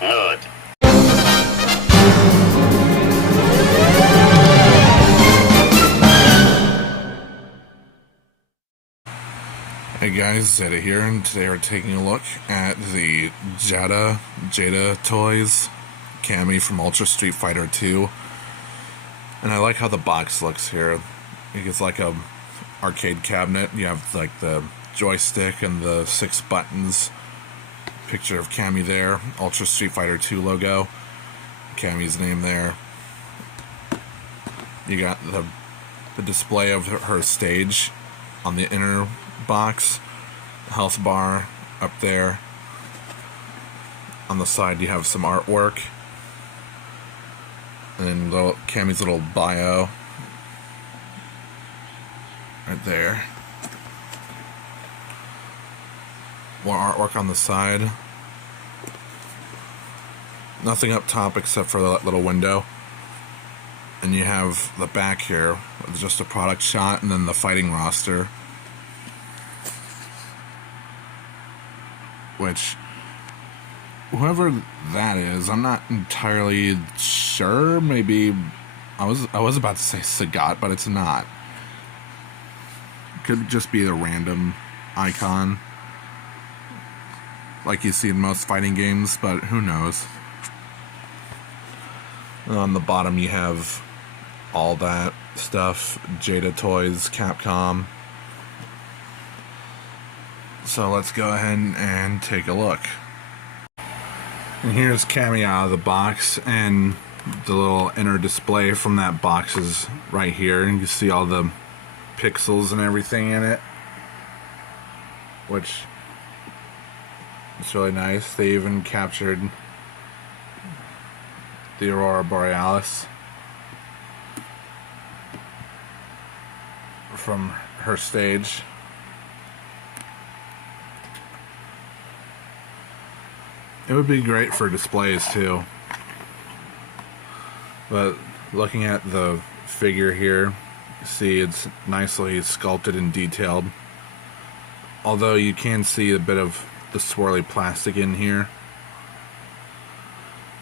Good. Hey guys, Zeta here, and today we're taking a look at the Jada Toys Cammy from Ultra Street Fighter 2. And I like how the box looks here. It's like a arcade cabinet. You have like the joystick and the 6 buttons. Picture of Cammy there. Ultra Street Fighter 2 logo. Cammy's name there. You got the display of her stage on the inner box, health bar up there. On the side you have some artwork, and then Cammy's little bio right there. More artwork on the side. Nothing up top except for that little window. And you have the back here with just a product shot and then the fighting roster, which whoever that is, I'm not entirely sure. Maybe I was about to say Sagat, but it's not. Could just be a random icon like you see in most fighting games, but who knows. And on the bottom you have all that stuff, Jada Toys, Capcom. So let's go ahead and take a look. And here's Cammy out of the box, and the little inner display from that box is right here, and you can see all the pixels and everything in it, which is really nice. They even captured the Aurora Borealis from her stage. It would be great for displays too. But looking at the figure here, you see it's nicely sculpted and detailed. Although you can see a bit of the swirly plastic in here.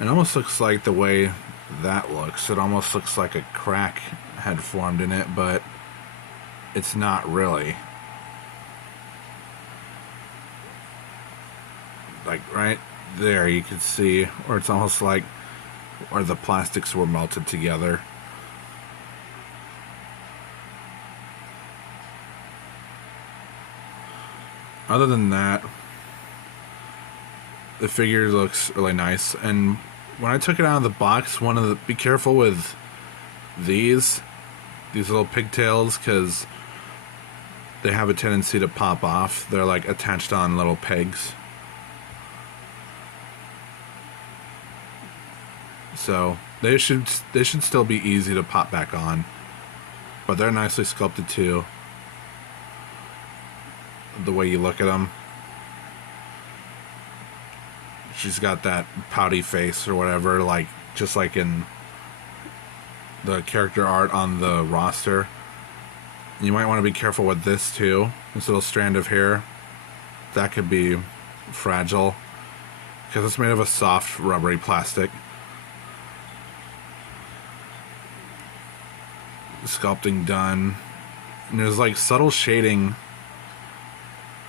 It almost looks like the way that looks. It almost looks like a crack had formed in it, but it's not really. Like right there you can see, or it's almost like where the plastics were melted together. Other than that, the figure looks really nice. And when I took it out of the box, be careful with these little pigtails, because they have a tendency to pop off. They're like attached on little pegs. So they should still be easy to pop back on, but they're nicely sculpted too. The way you look at them, she's got that pouty face or whatever, like just like in the character art on the roster. You might want to be careful with this too. This little strand of hair, that could be fragile because it's made of a soft rubbery plastic. Sculpting done, and there's like subtle shading,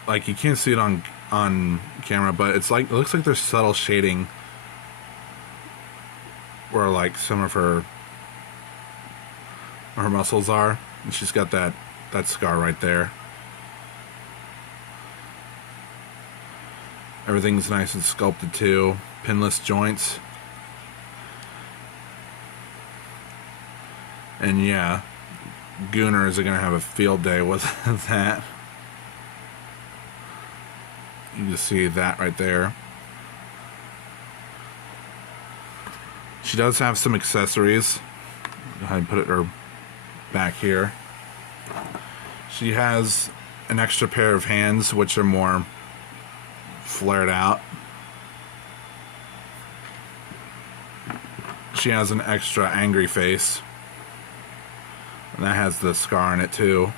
like you can't see it on camera, but it looks like there's subtle shading where like some of her muscles are, and she's got that scar right there. Everything's nice and sculpted too, pinless joints. And yeah, Gooners are going to have a field day with that. You can see that right there. She does have some accessories. Go ahead and put her back here. She has an extra pair of hands, which are more flared out. She has an extra angry face. And that has the scar in it too.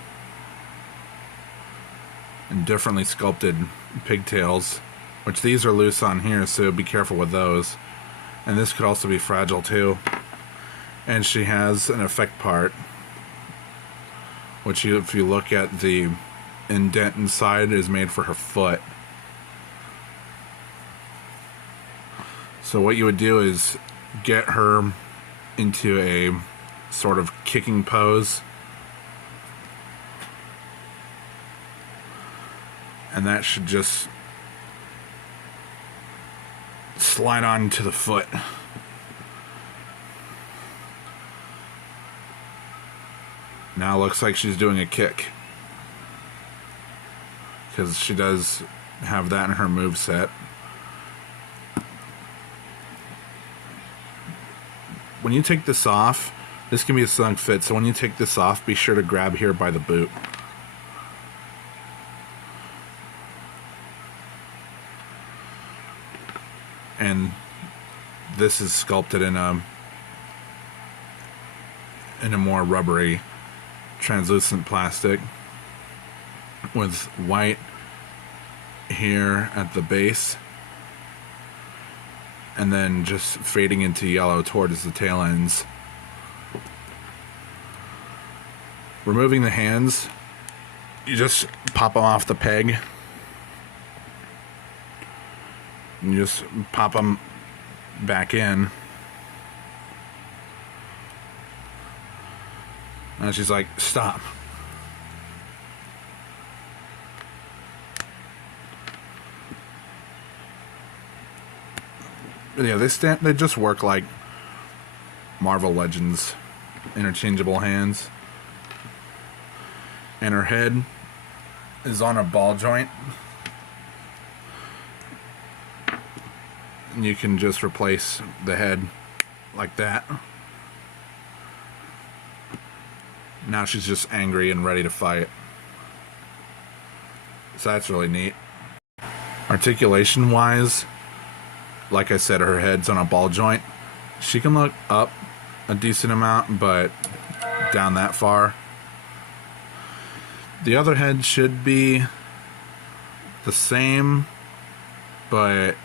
And differently sculpted pigtails. which these are loose on here, so be careful with those. And this could also be fragile too. And she has an effect part, which if you look at the indent inside, is made for her foot. So what you would do is get her into a sort of kicking pose, and that should just slide on to the foot. Now it looks like she's doing a kick, because she does have that in her moveset. When you take this off, this can be a snug fit, so when you take this off, be sure to grab here by the boot. And this is sculpted in a more rubbery, translucent plastic with white here at the base, and then just fading into yellow towards the tail ends. Removing the hands, you just pop them off the peg. And you just pop them back in. And she's like, stop. But yeah, they just work like Marvel Legends interchangeable hands. And her head is on a ball joint. And you can just replace the head like that. Now she's just angry and ready to fight. So that's really neat. Articulation wise, like I said, her head's on a ball joint. She can look up a decent amount, but down that far. The other head should be the same, but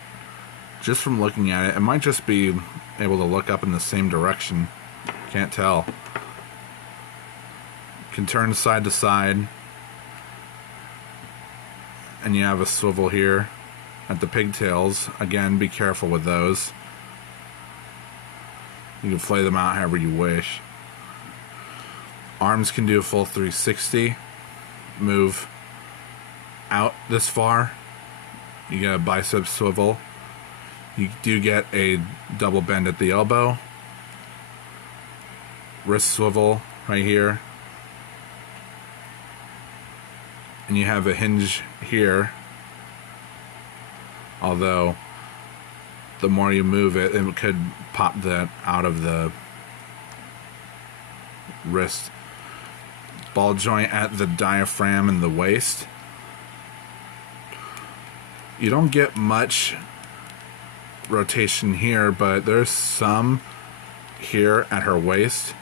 just from looking at it, it might just be able to look up in the same direction. Can't tell. Can turn side to side. And you have a swivel here at the pigtails. Again, be careful with those. You can flay them out however you wish. Arms can do a full 360. Move out this far. You get a bicep swivel. You do get a double bend at the elbow. Wrist swivel right here. And you have a hinge here. Although, the more you move it, it could pop that out of the wrist. Ball joint at the diaphragm and the waist. You don't get much rotation here, but there's some here at her waist.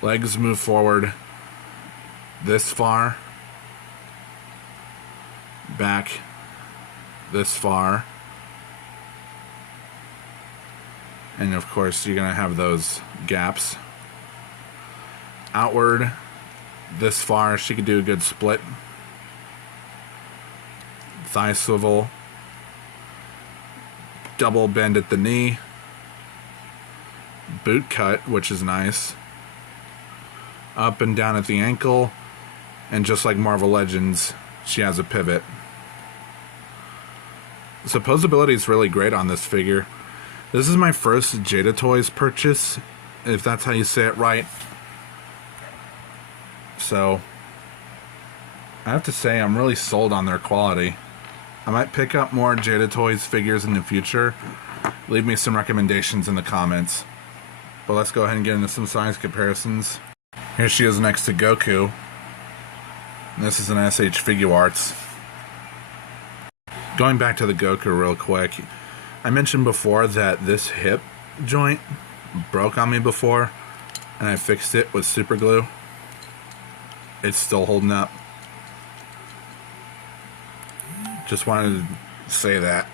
Legs move forward this far, back this far, and of course you're gonna have those gaps. Outward this far, she could do a good split. Thigh swivel, double bend at the knee, boot cut, which is nice, up and down at the ankle, and just like Marvel Legends, she has a pivot. So posability is really great on this figure. This is my first Jada Toys purchase, if that's how you say it right. So I have to say I'm really sold on their quality. I might pick up more Jada Toys figures in the future. Leave me some recommendations in the comments. But let's go ahead and get into some size comparisons. Here she is next to Goku. This is an SH Figuarts. Going back to the Goku real quick, I mentioned before that this hip joint broke on me before, and I fixed it with super glue. It's still holding up. Just wanted to say that.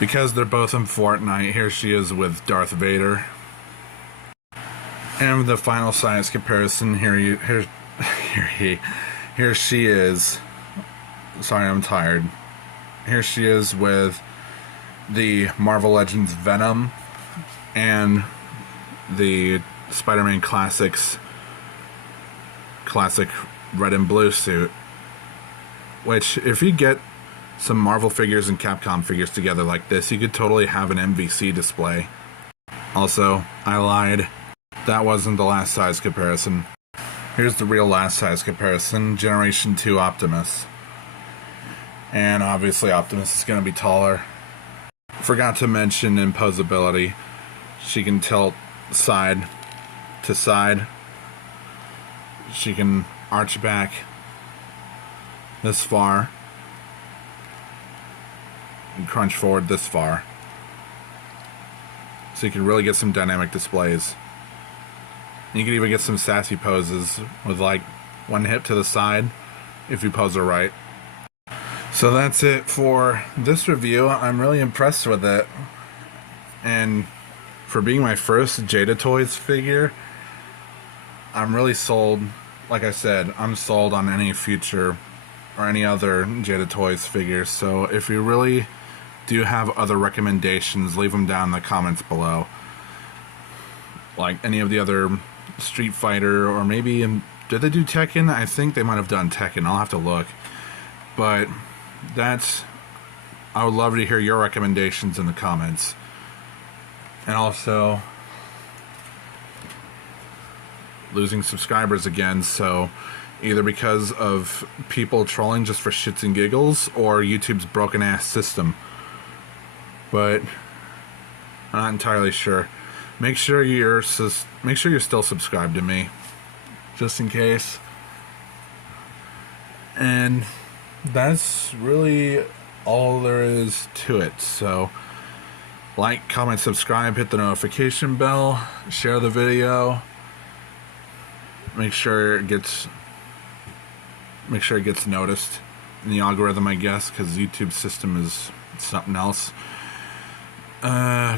Because they're both in Fortnite, here she is with Darth Vader. And the final size comparison, here she is. Sorry, I'm tired. Here she is with the Marvel Legends Venom and the Spider-Man classic red and blue suit. Which, if you get some Marvel figures and Capcom figures together like this, you could totally have an MVC display. Also, I lied. That wasn't the last size comparison. Here's the real last size comparison. Generation 2 Optimus. And obviously Optimus is going to be taller. Forgot to mention imposability. She can tilt side to side. She can arch back this far. And crunch forward this far. So you can really get some dynamic displays. You can even get some sassy poses with like one hip to the side if you pose her right. So that's it for this review. I'm really impressed with it. And for being my first Jada Toys figure, I'm really sold. Like I said, I'm sold on any future or any other Jada Toys figures. So if you really do have other recommendations, leave them down in the comments below. Like any of the other Street Fighter, or maybe did they do Tekken? I think they might have done Tekken. I'll have to look. But I would love to hear your recommendations in the comments. And also, losing subscribers again, so either because of people trolling just for shits and giggles, or YouTube's broken ass system. But I'm not entirely sure. Make sure you're still subscribed to me, just in case. And that's really all there is to it. So like, comment, subscribe, hit the notification bell, share the video. Make sure it gets noticed in the algorithm, I guess, because YouTube's system is something else.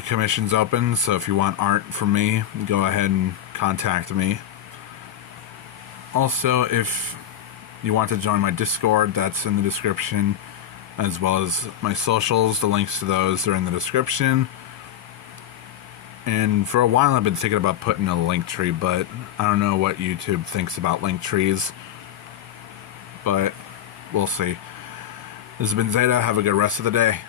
Commission's open, so if you want art from me, go ahead and contact me. Also, if you want to join my Discord, that's in the description, as well as my socials. The links to those are in the description. And for a while I've been thinking about putting a link tree, but I don't know what YouTube thinks about link trees. But we'll see. This has been Zeta. Have a good rest of the day.